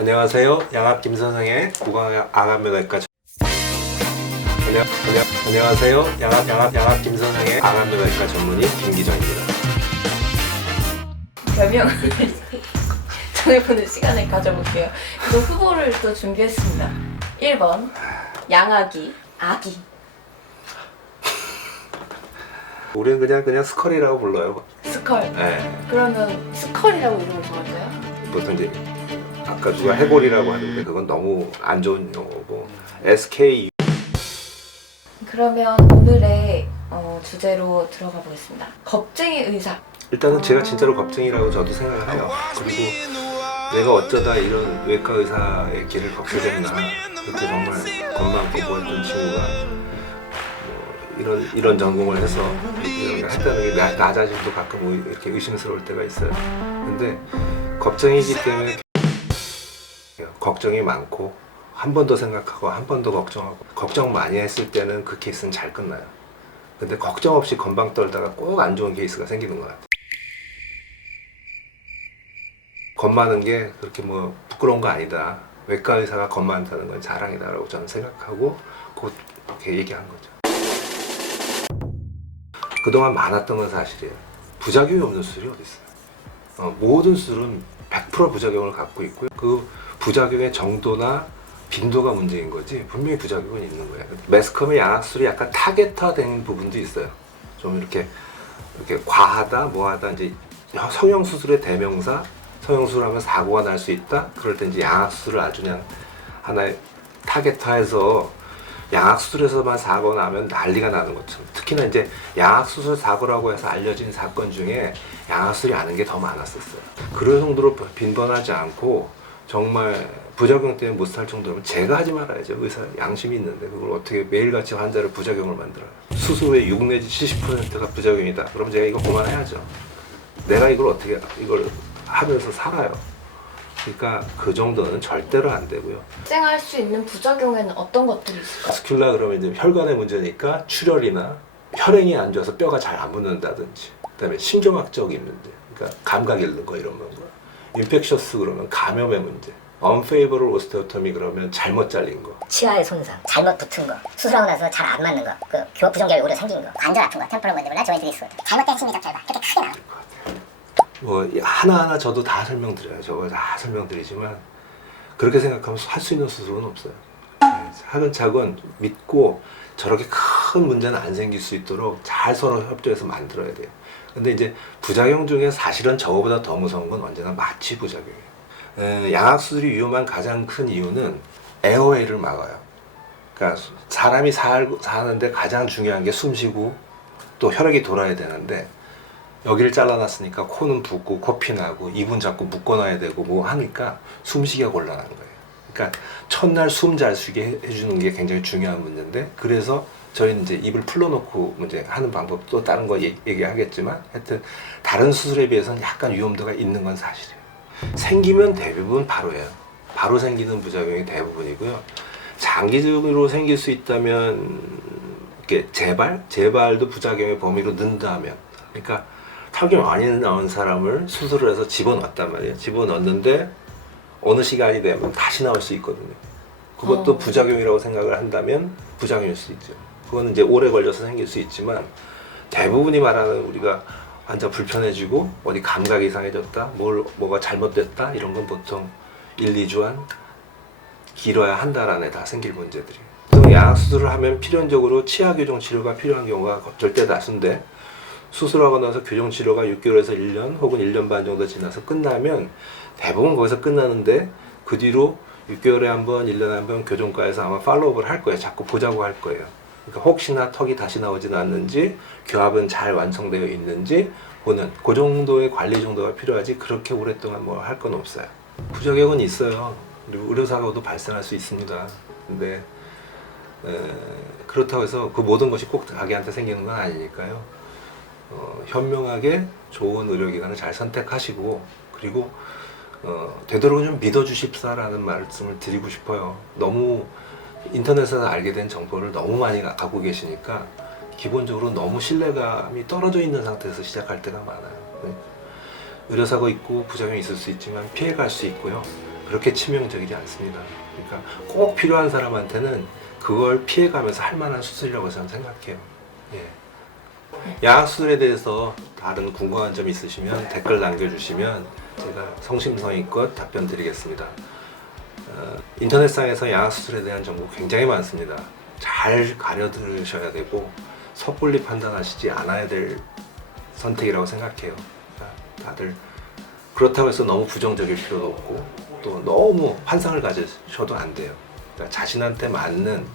안녕하세요. 양압 김선생의 구강암면외과 안녕하세요. 양압 김선생의 암면외과 전문의 김기정입니다. 별명을 정해보는 시간을 가져볼게요. 그 후보를 또 준비했습니다. 1번 양아기, 아기. 우리는 그냥 스컬이라고 불러요. 스컬. 네. 그러면 스컬이라고 이름을 정할까요? 보통 이제 아까 누가 해골이라고 하는데 그건 너무 안 좋은 용어고 SK. 그러면 오늘의 주제로 들어가 보겠습니다. 겁쟁이 의사. 일단은 제가 진짜로 겁쟁이라고 저도 생각을 해요. 그리고 내가 어쩌다 이런 외과 의사의 길을 걷게 됐나. 그때 정말 겁만 공부했던 친구가 이런 전공을 해서 이런 걸 했다는 게 나 자신도 가끔 이렇게 의심스러울 때가 있어요. 근데 겁쟁이기 때문에 걱정이 많고 한 번 더 생각하고 한 번 더 걱정하고 걱정 많이 했을 때는 그 케이스는 잘 끝나요. 근데 걱정 없이 건방 떨다가 꼭 안 좋은 케이스가 생기는 것 같아요. 겁 많은 게 그렇게 뭐 부끄러운 거 아니다. 외과 의사가 겁 많다는 건 자랑이다라고 저는 생각하고 그렇게 얘기한 거죠. 그동안 많았던 건 사실이에요. 부작용이 없는 수술이 어디 있어요. 모든 수술은 100% 부작용을 갖고 있고요. 그 부작용의 정도나 빈도가 문제인 거지 분명히 부작용은 있는 거예요. 매스컴의 양악술이 약간 타겟화된 부분도 있어요. 좀 이렇게 과하다 뭐하다 이제 성형수술의 대명사. 성형수술하면 사고가 날 수 있다. 그럴 때 이제 양악수술을 아주 그냥 하나의 타겟화해서 양악수술에서만 사고 나면 난리가 나는 것처럼. 특히나 이제 양악수술 사고라고 해서 알려진 사건 중에 양악수술이 아는 게 더 많았었어요. 그럴 정도로 빈번하지 않고 정말 부작용 때문에 못 살 정도면 제가 하지 말아야죠. 의사 양심이 있는데 그걸 어떻게 매일같이 환자를 부작용을 만들어요. 수술의 6 내지 70%가 부작용이다. 그럼 제가 이거 그만해야죠. 내가 이걸 하면서 살아요. 그러니까 그 정도는 절대로 안 되고요. 발생할 수 있는 부작용에는 어떤 것들이 있을까요? 스큘라 그러면 이제 혈관의 문제니까 출혈이나 혈행이 안 좋아서 뼈가 잘 안 붙는다든지, 그다음에 신경학적인 문제, 그러니까 감각 잃는 거 이런 거. 인펙셔스 그러면 감염의 문제. unfavorable osteotomy 그러면 잘못 잘린 거. 치아의 손상, 잘못 붙은 거, 수술하고 나서 잘 안 맞는 거, 그 교합 부정결이 오래 생긴 거, 관절 아픈 거, 템포럴 만디블라 조인트 디스오더, 잘못된 심리적 결과 그렇게 크게 나와. 뭐 하나하나 저도 다 설명드려요. 저거 다 설명드리지만 그렇게 생각하면 할 수 있는 수술은 없어요. 차근차근 믿고 저렇게 큰 문제는 안 생길 수 있도록 잘 서로 협조해서 만들어야 돼요. 근데 이제 부작용 중에 사실은 저거보다 더 무서운 건 언제나 마취 부작용이에요. 양악수술이 위험한 가장 큰 이유는 에어웨이를 막아요. 그러니까 사람이 사는데 가장 중요한 게 숨쉬고 또 혈액이 돌아야 되는데 여기를 잘라놨으니까 코는 붓고 코피 나고 입은 자꾸 묶어놔야 되고 뭐 하니까 숨쉬기가 곤란한 거예요. 그러니까 첫날 숨 잘 쉬게 해주는 게 굉장히 중요한 문제인데 그래서 저희는 이제 입을 풀러놓고 이제 하는 방법도 다른 거 얘기하겠지만 하여튼 다른 수술에 비해서는 약간 위험도가 있는 건 사실이에요. 생기면 대부분 바로예요. 바로 생기는 부작용이 대부분이고요. 장기적으로 생길 수 있다면 이렇게 재발도 부작용의 범위로 넣는다면 그러니까 턱이 많이 나온 사람을 수술을 해서 집어넣었단 말이에요. 집어넣었는데 어느 시간이 되면 다시 나올 수 있거든요. 그것도 부작용이라고 생각을 한다면 부작용일 수 있죠. 그거는 이제 오래 걸려서 생길 수 있지만 대부분이 말하는 우리가 환자 불편해지고 어디 감각이 이상해졌다, 뭐가 잘못됐다 이런 건 보통 1, 2주 안 길어야 한 달 안에 다 생길 문제들이에요. 보통 양악수술을 하면 필연적으로 치아 교정 치료가 필요한 경우가 절대 다수인데 수술하고 나서 교정 치료가 6개월에서 1년 혹은 1년 반 정도 지나서 끝나면 대부분 거기서 끝나는데 그 뒤로 6개월에 한 번, 1년에 한 번 교정과에서 아마 팔로우업을 할 거예요. 자꾸 보자고 할 거예요. 그러니까 혹시나 턱이 다시 나오지는 않는지 교합은 잘 완성되어 있는지 보는 그 정도의 관리 정도가 필요하지 그렇게 오랫동안 뭐 할 건 없어요. 부작용은 있어요. 그리고 의료사고도 발생할 수 있습니다. 근데 그렇다고 해서 그 모든 것이 꼭 자기한테 생기는 건 아니니까요. 현명하게 좋은 의료기관을 잘 선택하시고 그리고 되도록 좀 믿어주십사라는 말씀을 드리고 싶어요. 너무 인터넷에서 알게 된 정보를 너무 많이 갖고 계시니까 기본적으로 너무 신뢰감이 떨어져 있는 상태에서 시작할 때가 많아요. 의료사고 있고 부작용이 있을 수 있지만 피해갈 수 있고요. 그렇게 치명적이지 않습니다. 그러니까 꼭 필요한 사람한테는 그걸 피해가면서 할 만한 수술이라고 저는 생각해요. 예. 양악 수술에 대해서 다른 궁금한 점 있으시면 댓글 남겨주시면 제가 성심성의껏 답변 드리겠습니다. 인터넷상에서 양악 수술에 대한 정보 굉장히 많습니다. 잘 가려 들으셔야 되고 섣불리 판단하시지 않아야 될 선택이라고 생각해요. 그러니까 다들 그렇다고 해서 너무 부정적일 필요도 없고 또 너무 환상을 가지셔도 안 돼요. 그러니까 자신한테 맞는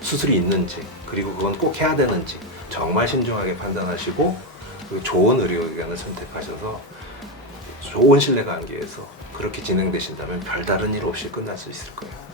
수술이 있는지 그리고 그건 꼭 해야 되는지 정말 신중하게 판단하시고 그리고 좋은 의료기관을 선택하셔서 좋은 신뢰관계에서 그렇게 진행되신다면 별다른 일 없이 끝날 수 있을 거예요.